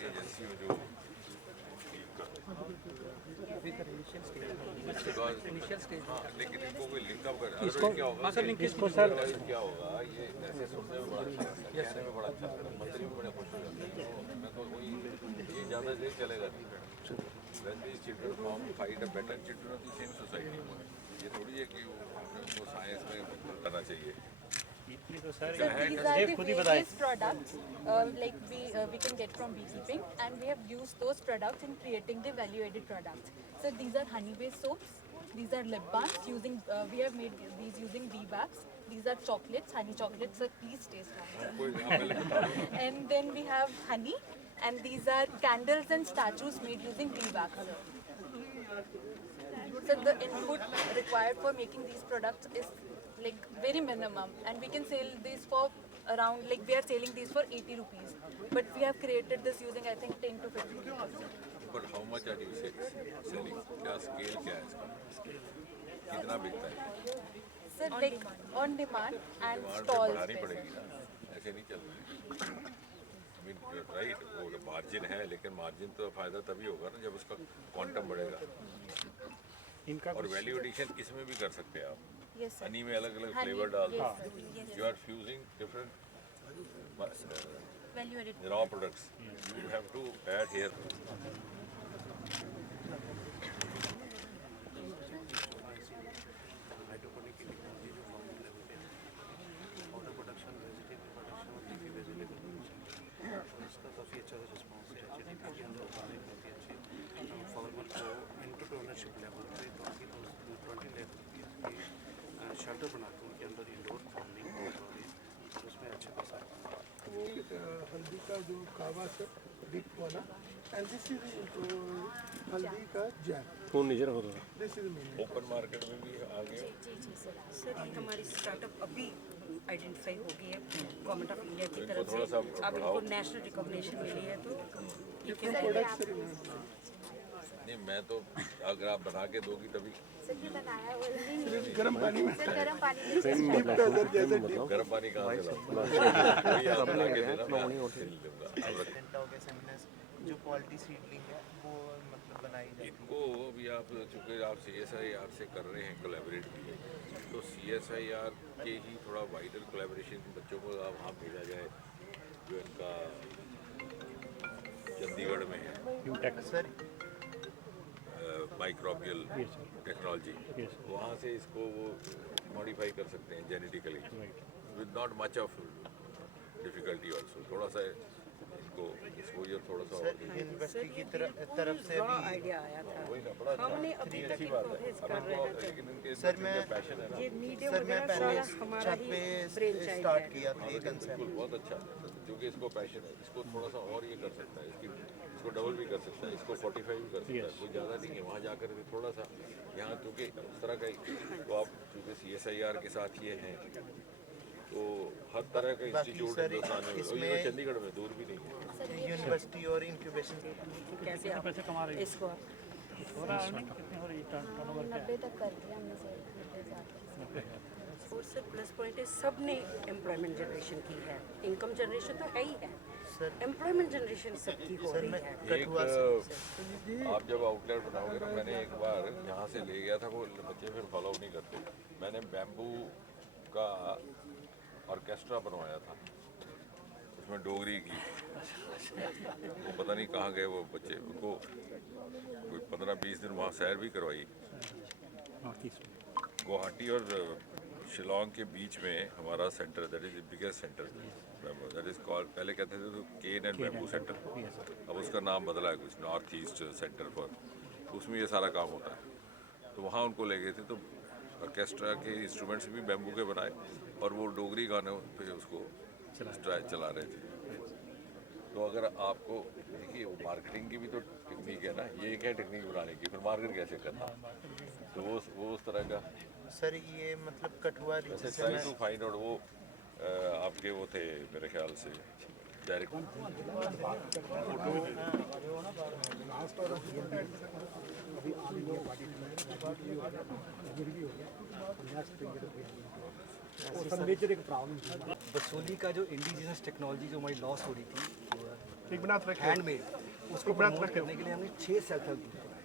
की एजेंसी हो जो हाँ, लेकिन इनको कोई लिंकअप कर अदरवाइज क्या होगा अदरवाइज क्या होगा ये ऐसे सुनने में बड़ा अच्छा लगता है, कहने में बड़ा अच्छा लगता है, मंत्री भी बड़े खुश हो जाते हैं। तो मैं तो वही ये ज़्यादा देर चलेगा नहीं। when these children form fight a better children of the same society, ये थोड़ी है कि उनको साइंस में करना चाहिए। So these are the various products like we can get from beekeeping, and we have used those products in creating the value-added products. So these are honey-based soaps. These are lip balms using. We have made these using bee wax. These are chocolates, honey chocolates. So please taste one. कोई आप पहले बता दो ना। And then we have honey, and these are candles and statues made using bee wax. So the input required for making these products is like very minimum, and we can sell these for around, like we are selling these for 80 rupees, but we have created this using I think 10 to 15 rupees. But how much are you selling? क्या scale क्या है इसका? कितना बिकता है? So like on demand and demand stalls बढ़ानी based. पड़ेगी ना, ऐसे नहीं चल रहा है। I mean, राइट, वो मार्जिन है, लेकिन मार्जिन तो फायदा तभी होगा ना जब उसका क्वांटम बढ़ेगा। और वैल्यू एडिशन इसमें भी कर सकते हैं आप। Yes sir. हनी में अलग अलग Honey, फ्लेवर डाल दो। yes, sir. Yes, you are fusing different value added. Raw products, you have to add here. Hydroponic की टेक्नोलॉजी जो फार्मिंग लेवल पे है, ऑटो प्रोडक्शन, वेजिटेबल प्रोडक्शन और लीफी वेजिटेबल प्रोडक्शन, और इसका काफ़ी अच्छा रिस्पॉन्स है। एचडीपी के अंदर उगाने काफ़ी अच्छे फार्मर को एंटरप्रेन्योरशिप लेवल पे 20 लाख रुपये की शेल्टर बना के उनके अंदर इंडोर फार्मिंग और उसमें अच्छे पैसा वो हल्दी का जो कावा से डिप वाला, एंड दिस इज हल्दी का जैम, फोन नीचे रखो थोड़ा। This is mean open market में भी आ गए। सर ये हमारी स्टार्टअप अभी आइडेंटिफाई हो गई है गवर्नमेंट ऑफ इंडिया की इनको तरफ थोड़ा से। सा अब इनको नेशनल रिकॉग्निशन मिली है, तो ये डिफरेंट प्रोडक्ट्स नहीं, मैं तो अगर आप बना के दोगी तभी गर्म पानी में गर्म पानी में डिप नजर जैसे डिप गर्म पानी कहाँ से लाऊं? वही आप बना के देना, मैं आपसे नहीं लूँगा। अब रख- सेंटा के सेमिनर्स जो क्वालिटी सीडलिंग है वो मतलब बनाई जाती है। इनको भी आप चूँकि आप CSIR से कर रहे हैं कोलैबोरेट भी, तो CSIR के ही थोड़ा वाइडर कोलैबोरेशन बच्चों को आप वहाँ भेजा जाए जो इनका चंडीगढ़ में है सर माइक्रोबियल टेक्नोलॉजी, वहाँ से इसको वो मॉडिफाई कर सकते हैं genetically with not much of difficulty also. थोड़ा सा इनको एक्सपोजर थोड़ा सा और दीजिए। यूनिवर्सिटी की तरफ से बड़ा भी आइडिया आया था। वही ना, बड़ा अच्छा हमने अभी तक अच्छी इनको बात है। भेज अब कर इनको रहे थे। लेकिन इनके सर, मैं- पैशन है ना, ये मीडियम सर मैं वगैरह पहले सारा हमारा छत ही पे ब्रेन चाइल्ड स्टार्ट है। किया था ये बिल्कुल कंसेप्ट। बहुत अच्छा है, क्योंकि इसको पैशन है, इसको थोड़ा सा और ये कर सकता है, इसको डबल भी कर सकता है, इसको 45 भी कर सकता है, कोई ज़्यादा नहीं है। वहाँ जाकर के थोड़ा सा यहाँ चूँकि उस तरह का तो आप चूँकि CSIR के साथ ये हैं, तो हर तरह का इंस्टीट्यूट सर, हिंदुस्तान में, और इसमें- ये चंडीगढ़ में दूर भी नहीं है। यूनिवर्सिटी और इंक्यूबेशन कैसे आप इसको आप 90 तक कर दिया हमने सर, 90,000। और सर प्लस पॉइंट है, सब ने एम्प्लॉयमेंट जनरेशन की है। इनकम जनरेशन तो है ही है, सर एम्प्लॉयमेंट जनरेशन सबकी हो सर रही मैं है। कठुआ से आप जब आउटलेट बनाओगे ना, मैंने एक बार यहाँ से ले गया था, वो बच्चे फिर फॉलो नहीं करते। मैंने बैम्बू का ऑर्केस्ट्रा बनवाया था, उसमें डोगरी की, वो पता नहीं कहाँ गए वो बच्चे, उनको कोई 15-20 दिन वहाँ सैर भी करवाई। गुवाहाटी और शिलोंग के बीच में हमारा centre, that is the biggest centre, that is called, पहले कहते थे तो केन एंड बैम्बू सेंटर, अब उसका नाम बदला है कुछ, नॉर्थ ईस्ट सेंटर फॉर, उसमें ये सारा काम होता है। तो वहाँ उनको ले गए थे, तो ऑर्केस्ट्रा के इंस्ट्रूमेंट्स भी बैम्बू के बनाए, और वो डोगरी गानों पे उसको चला रहे थे। तो अगर आपको देखिए, वो मार्केटिंग की भी तो टेक्निक है ना, ये क्या टेक्निक बनाने की, फिर मार्केट कैसे करना, तो वो उस तरह का। सर ये मतलब कठुआ वैसे जैसे ट्राई मैं टू फाइंड आउट, वो आपके वो थे मेरे ख्याल से डायरेक्ट। और सर मेजर एक प्रॉब्लम थी वसूली का, जो इंडिजिनस टेक्नोलॉजी जो हमारी लॉस हो रही थी, इग्नात रखे हैंडमेड, उसको इग्नात प्रमोट रखे करने के लिए हमने 6 सेल्फ हेल्प ग्रुप बनाए।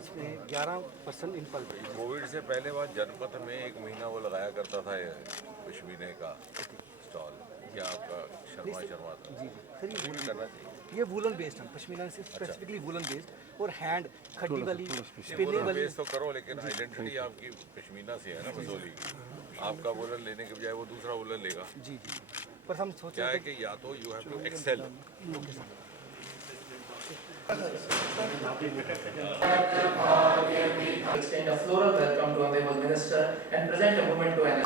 इसमें 11% इन पर कोविड से पहले वहाँ जनपथ में 1 महीना वो लगाया करता था ये पश्मीने का स्टॉल, क्या आपका शर्मा था? जी सर, ये भी करना चाहिए। ये वुलन बेस्ड हम पश्मीना से स्पेसिफिकली वुलन बेस्ड और हैंड खड्डी वाली ये स्पिनिंग वुलन वाली। बेस तो करो, लेकिन आइडेंटिटी आपकी पश्मीना से है ना मसोली की। आपका वुलन लेने के बजाय वो दूसरा वुलन लेगा। जी जी, पर हम सोच क्या रहे है थे कि या तो you have to excel. Extend a floral welcome to Honorable Minister and present a moment to an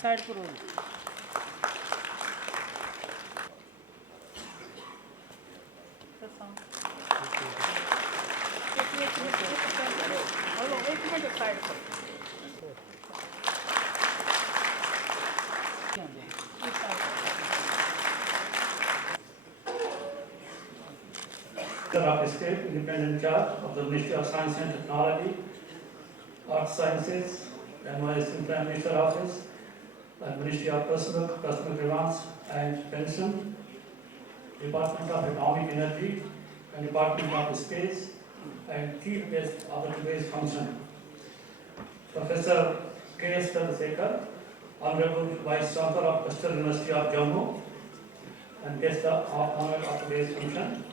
side पर of State, independent charge of the Ministry of Science and Technology, Arts Sciences, NYSC Prime Minister Office, and Ministry of Personal Grants and Pension, Department of Atomic Energy, and Department of Space, and Chief Guest of the today's function. Professor K.S. Chandrasekhar, Honorable Vice Chancellor of Western University of Jammu, and guest of honor of today's function.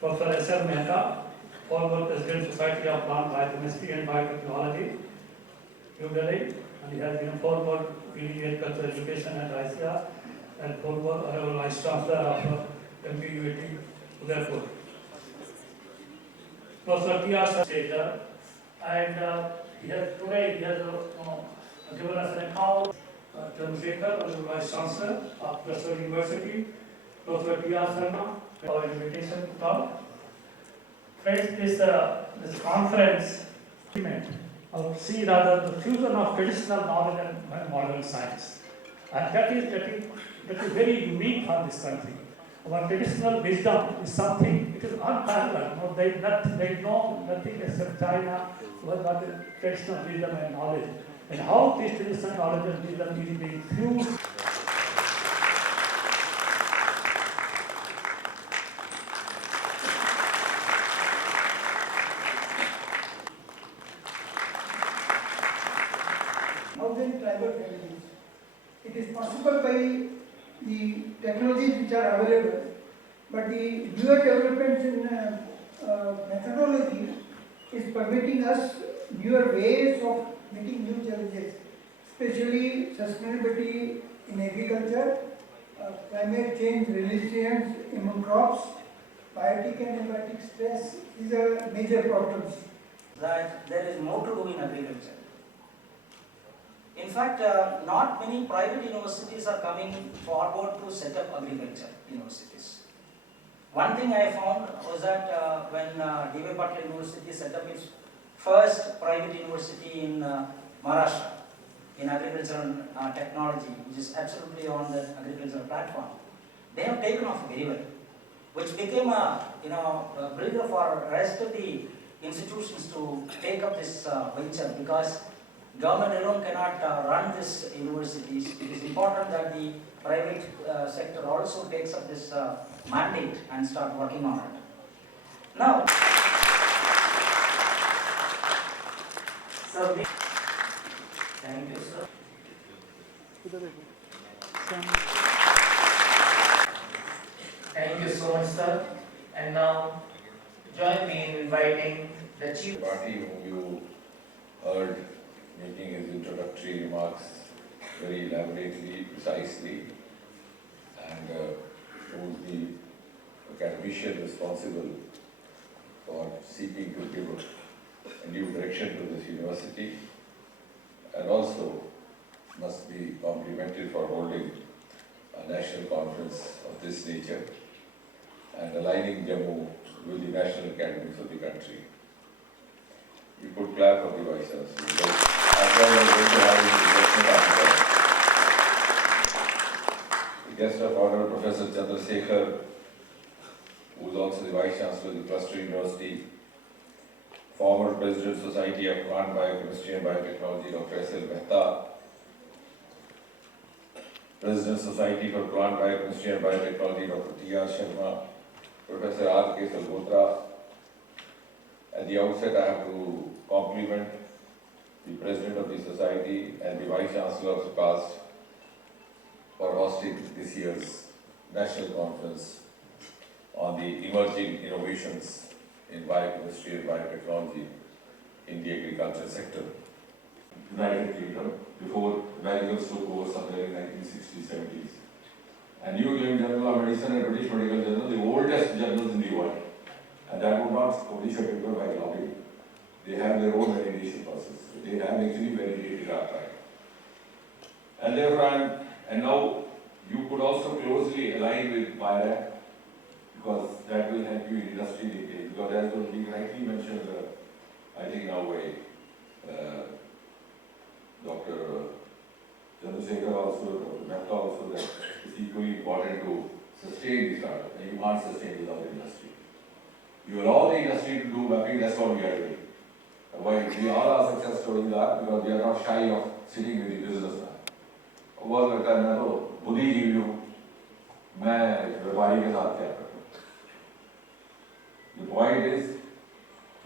Professor S.L. Mehta, former President Society of Plant Biochemistry and Biotechnology, New Delhi, and he has been a former PhD in Cultural Education at ICAR and former Honorable Vice Chancellor of MPUAT, Udaipur. Professor T.R. Sachdev, and he has given us an account. Chandrasekhar, Honorable Vice Chancellor of Western University, Professor T.R. Sharma, for invitation to talk. Friends, this conference, or see rather the fusion of traditional knowledge and modern science, and that is very unique for this country. Our traditional wisdom is something, it is unparalleled. No, they know nothing except China what the traditional wisdom and knowledge, and how this traditional knowledge and wisdom is being fused. Tribal families. It is possible by the technologies which are available, but the newer developments in methodology is permitting us newer ways of meeting new challenges, especially sustainability in agriculture, climate change, resilience among crops, biotic and abiotic stress. These are major problems. that there is more to do in agriculture. In fact, not many private universities are coming forward to set up agriculture universities. One thing I found was that when D.V. Patil University set up its first private university in Maharashtra, in agricultural technology, which is absolutely on the agricultural platform, they have taken off very well, which became a breather for rest of the institutions to take up this venture, because Government alone cannot run these universities. It is important that the private sector also takes up this mandate and start working on it. Now, sir, thank you, sir. Thank you so much, sir. And now, join me in inviting the Chief. Party whom you heard making his introductory remarks very elaborately, precisely, and who is the academician responsible for seeking to give a new direction to this university, and also must be complimented for holding a national conference of this nature and aligning Jammu with the national academies of the country. You could clap for the Vice Chancellor, because after all, we are going to have his investment officer. The guest of honor, Professor Chandrasekhar, who is also the Vice Chancellor of the Cluster University, former President Society of Plant Biochemistry and Biotechnology, Dr. S.L. Mehta, President Society for Plant Biochemistry and Biotechnology, Dr. T.R. Sharma, Professor R.K. Salhotra. At the outset, I have to compliment the President of the Society and the Vice Chancellor of SUCAST for hosting this year's National Conference on the emerging innovations in biochemistry and biotechnology in the agriculture sector. United Kingdom, before Americans took over somewhere in 1960s, 70s. And New England Journal of Medicine and British Medical Journal, the oldest journals in the world. And that would not publish a paper by lobbying. They have their own validation process. They have actually validated archive. And therefore, and now you could also closely align with BIRAC, because that will help you in industry linkage. Because as was being rightly mentioned, I think now by Dr. Chandrasekhar also, Dr. Mehta also, that it's equally important to sustain the startup, and you can't sustain without industry. You allow the industry to do mapping, that's what we are doing. Why we all our success stories are because we are not shy of sitting with the businessman. बहुत लगता है मैं तो बुद्धिजीवी हूँ, मैं व्यापारी के साथ क्या करूँ? The point is,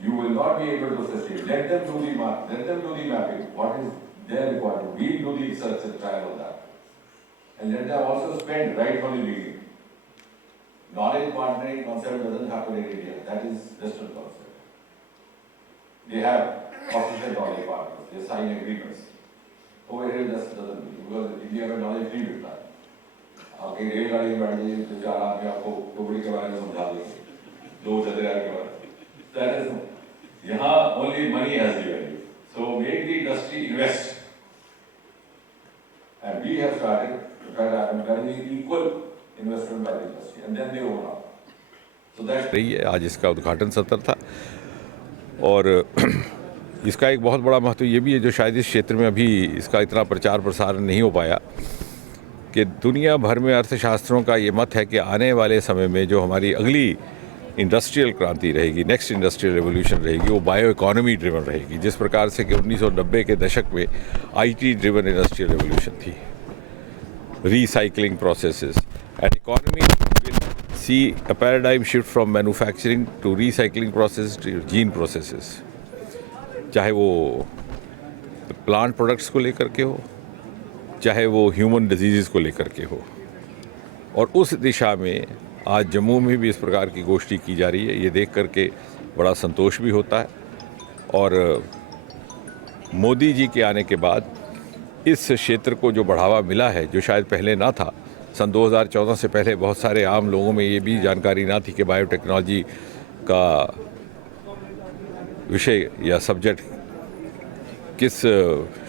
you will not be able to sustain. Let them do the map. Let them do the mapping. What is their requirement? We do the research and trial on that, and let them also spend right from the beginning. Knowledge partnering concept doesn't happen in India. That is Western concept. They have official knowledge partners. They sign agreements. Over here, that doesn't, because India में knowledge free मिलता है. आप कहीं रेलगाड़ी में बैठ जाइए तो 4 आदमी आपको टोकरी के बारे में समझा देंगे, 2 चदरार के बारे में. That is, यहाँ only money has the value. So make the industry invest. And we have started to try to encourage equal investment by the industry, and then they own up. So that रही है. आज इसका उद्घाटन सत्र था और इसका एक बहुत बड़ा महत्व ये भी है, जो शायद इस क्षेत्र में अभी इसका इतना प्रचार प्रसार नहीं हो पाया, कि दुनिया भर में अर्थशास्त्रों का ये मत है कि आने वाले समय में जो हमारी अगली इंडस्ट्रियल क्रांति रहेगी, नेक्स्ट इंडस्ट्रियल रेवोल्यूशन रहेगी, वो बायो इकोनॉमी ड्रिवन रहेगी. जिस प्रकार से कि 1990 के दशक में IT ड्रिवन इंडस्ट्रियल रेवोल्यूशन थी, recycling processes, and economy will see a paradigm shift from manufacturing to recycling processes to gene processes. चाहे वो प्लांट प्रोडक्ट्स को लेकर के हो, चाहे वो ह्यूमन डिजीज़ को लेकर के हो. और उस दिशा में आज जम्मू में भी इस प्रकार की गोष्ठी की जा रही है. ये देख करके बड़ा संतोष भी होता है. और मोदी जी के आने के बाद इस क्षेत्र को जो बढ़ावा मिला है, जो शायद पहले ना था. सन 2014 से पहले बहुत सारे आम लोगों में ये भी जानकारी ना थी कि बायोटेक्नोलॉजी का विषय या सब्जेक्ट किस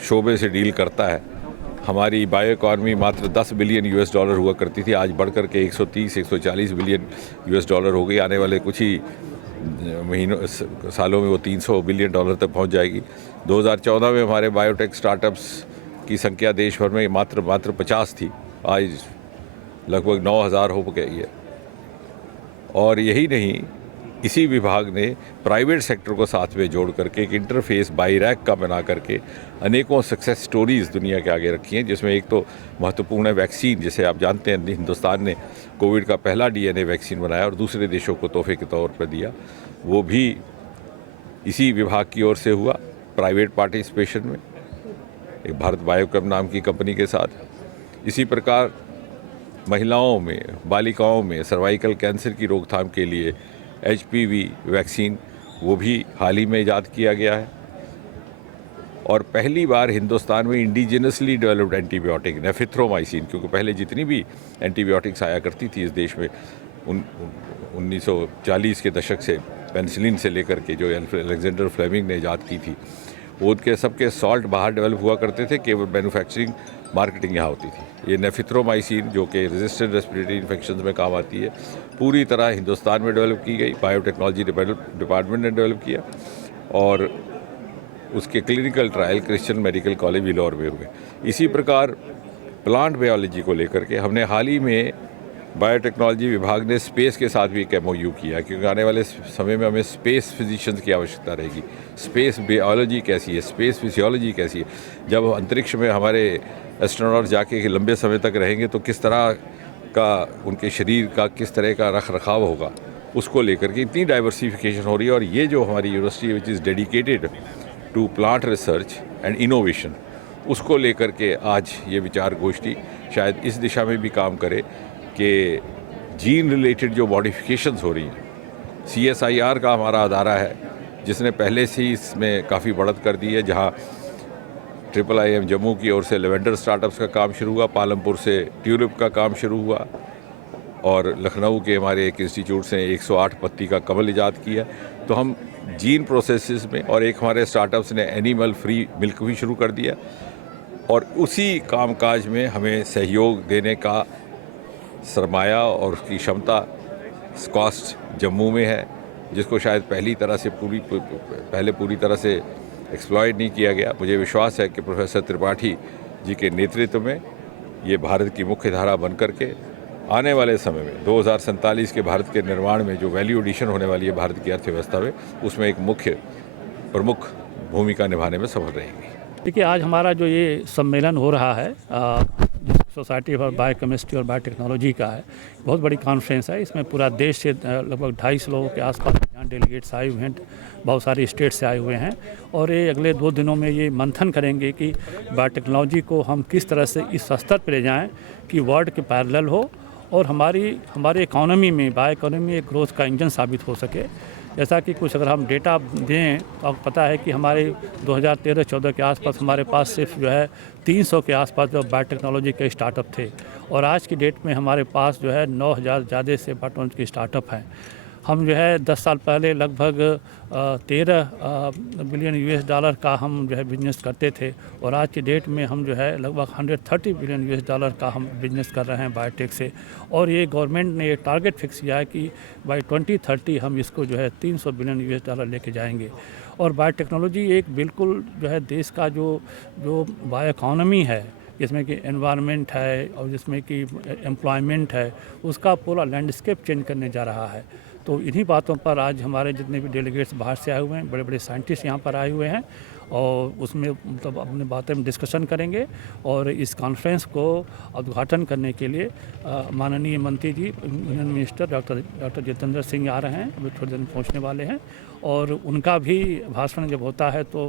शोबे से डील करता है. हमारी बायो इकॉनमी मात्र $10 बिलियन हुआ करती थी, आज बढ़कर के 130-140 बिलियन $, हो गई. आने वाले कुछ ही महीनों सालों में वो $300 बिलियन तक पहुंच जाएगी. 2014 में हमारे बायोटेक स्टार्टअप्स की संख्या देश भर में मात्र 50 थी, आज लगभग 9,000 हो गई है. और यही नहीं, इसी विभाग ने प्राइवेट सेक्टर को साथ में जोड़ करके एक इंटरफेस बाईरैक का बना करके अनेकों सक्सेस स्टोरीज़ दुनिया के आगे रखी हैं, जिसमें एक तो महत्वपूर्ण है वैक्सीन। जैसे आप जानते हैं हिंदुस्तान ने कोविड का पहला DNA वैक्सीन बनाया और दूसरे देशों को तोहफे के तौर पर दिया, वो भी इसी विभाग की ओर से हुआ प्राइवेट पार्टिसिपेशन में, एक भारत बायोकेम नाम की कंपनी के साथ। इसी प्रकार महिलाओं में, बालिकाओं में सर्वाइकल कैंसर की रोकथाम के लिए HPV वैक्सीन वो भी हाल ही में ईजाद किया गया है। और पहली बार हिंदुस्तान में इंडिजिनसली डेवलप्ड एंटीबायोटिक नेफिथ्रोमाइसिन, क्योंकि पहले जितनी भी एंटीबायोटिक्स आया करती थी इस देश में 1940 के दशक से, पेनिसिलिन से लेकर के जो अलेक्जेंडर फ्लेमिंग ने ईजाद की थी, वो उनके सबके सॉल्ट बाहर डेवलप हुआ करते थे, केवल मैन्युफैक्चरिंग मार्केटिंग यहाँ होती थी। ये नेफिथ्रोमाइसिन जो कि रेजिस्टेंट रेस्पिरेटरी इन्फेक्शंस में काम आती है, पूरी तरह हिंदुस्तान में डेवलप की गई, बायोटेक्नोलॉजी डिपार्टमेंट ने डेवलप किया और उसके clinical trial Christian medical college Vellore में हुए। इसी प्रकार प्लांट बायोलॉजी को लेकर के हमने हाल ही में बायोटेक्नोलॉजी विभाग ने स्पेस के साथ भी एक MOU किया, क्योंकि आने वाले समय में हमें स्पेस फिजिशियंस की आवश्यकता रहेगी। स्पेस बायोलॉजी कैसी है, स्पेस फिजियोलॉजी कैसी है, जब अंतरिक्ष में हमारे एस्ट्रोनॉट जाके लंबे समय तक रहेंगे तो किस तरह का उनके शरीर का किस तरह का रख रखाव होगा, उसको लेकर के इतनी डाइवर्सिफिकेशन हो रही है। और ये जो हमारी university which is dedicated to plant research and innovation, उसको लेकर के आज ये विचार गोष्ठी शायद इस दिशा में भी काम करे कि जीन रिलेटेड जो मॉडिफिकेशंस हो रही हैं, CSIR का हमारा अदारा है जिसने पहले से ही इसमें काफ़ी बढ़त कर दी है, जहाँ IIIM जम्मू की ओर से लेवेंडर स्टार्टअप्स का काम शुरू हुआ, पालमपुर से ट्यूलिप का काम शुरू हुआ और लखनऊ के हमारे एक इंस्टीट्यूट से 108 पत्ती का कमल ईजाद किया। तो हम जीन प्रोसेसेस में, और एक हमारे स्टार्टअप्स ने एनिमल फ्री मिल्क भी शुरू कर दिया, और उसी कामकाज में हमें सहयोग देने का सरमाया और उसकी क्षमता स्कॉस्ट जम्मू में है, जिसको शायद पहले पूरी तरह से एक्सप्लॉयट नहीं किया गया। मुझे विश्वास है कि प्रोफेसर त्रिपाठी जी के नेतृत्व में ये भारत की मुख्य धारा बन करके आने वाले समय में 2047 के भारत के निर्माण में जो वैल्यू एडिशन होने वाली है भारत की अर्थव्यवस्था में, उसमें एक प्रमुख भूमिका निभाने में सफल रहेंगी। देखिए, आज हमारा जो ये सम्मेलन हो रहा है सोसाइटी फॉर बायोकेमिस्ट्री और बायोटेक्नोलॉजी का है, बहुत बड़ी कॉन्फ्रेंस है। इसमें पूरा देश से लगभग 250 लोगों के आसपास यहाँ डेलीगेट्स आए हुए हैं, बहुत सारे स्टेट से आए हुए हैं, और ये अगले 2 दिनों में ये मंथन करेंगे कि बायोटेक्नोलॉजी को हम किस तरह से इस स्तर पर ले जाएँ कि वर्ल्ड के पैरेलल हो और हमारे इकोनॉमी में बायो इकोनॉमी एक ग्रोथ का इंजन साबित हो सके। जैसा कि कुछ अगर हम डेटा दें तो आपको पता है कि हमारे 2013-14 के आसपास हमारे पास सिर्फ जो है 300 के आसपास जो बायोटेक्नोलॉजी के स्टार्टअप थे, और आज की डेट में हमारे पास जो है 9000 ज़्यादा से बायोटेक्नोलॉजी के स्टार्टअप हैं। हम जो है 10 साल पहले लगभग 13 बिलियन US$ का हम जो है बिजनेस करते थे, और आज की डेट में हम जो है लगभग 130 बिलियन US$ का हम बिजनेस कर रहे हैं बायोटेक से। और ये गवर्नमेंट ने ये टारगेट फिक्स किया है कि बाय 2030 हम इसको जो है 300 बिलियन US$ लेके जाएंगे। और बायोटेक्नोलॉजी एक बिल्कुल जो है देश का जो बायो इकोनॉमी है, जिसमें कि एनवायरनमेंट है और जिसमें कि एम्प्लॉयमेंट है, उसका पूरा लैंडस्केप चेंज करने जा रहा है। तो इन्हीं बातों पर आज हमारे जितने भी डेलीगेट्स बाहर से आए हुए हैं, बड़े बड़े साइंटिस्ट यहाँ पर आए हुए हैं, और उसमें मतलब अपनी बातें में डिस्कशन करेंगे। और इस कॉन्फ्रेंस को उद्घाटन करने के लिए माननीय मंत्री ji, union minister doctor Jitendra Singh आ रहे हैं, अभी थोड़ी देर में पहुँचने वाले हैं। और उनका भी भाषण जब होता है तो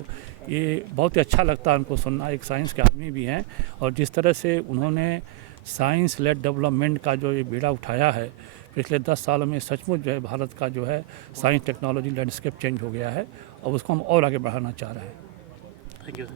ये बहुत ही अच्छा लगता है उनको सुनना। एक साइंस के आदमी भी हैं, और जिस तरह से उन्होंने साइंस लेड डेवलपमेंट का जो ये बीड़ा उठाया है पिछले 10 सालों में, सचमुच जो है भारत का जो है साइंस टेक्नोलॉजी लैंडस्केप चेंज हो गया है, और उसको हम और आगे बढ़ाना चाह रहे हैं। Thank you.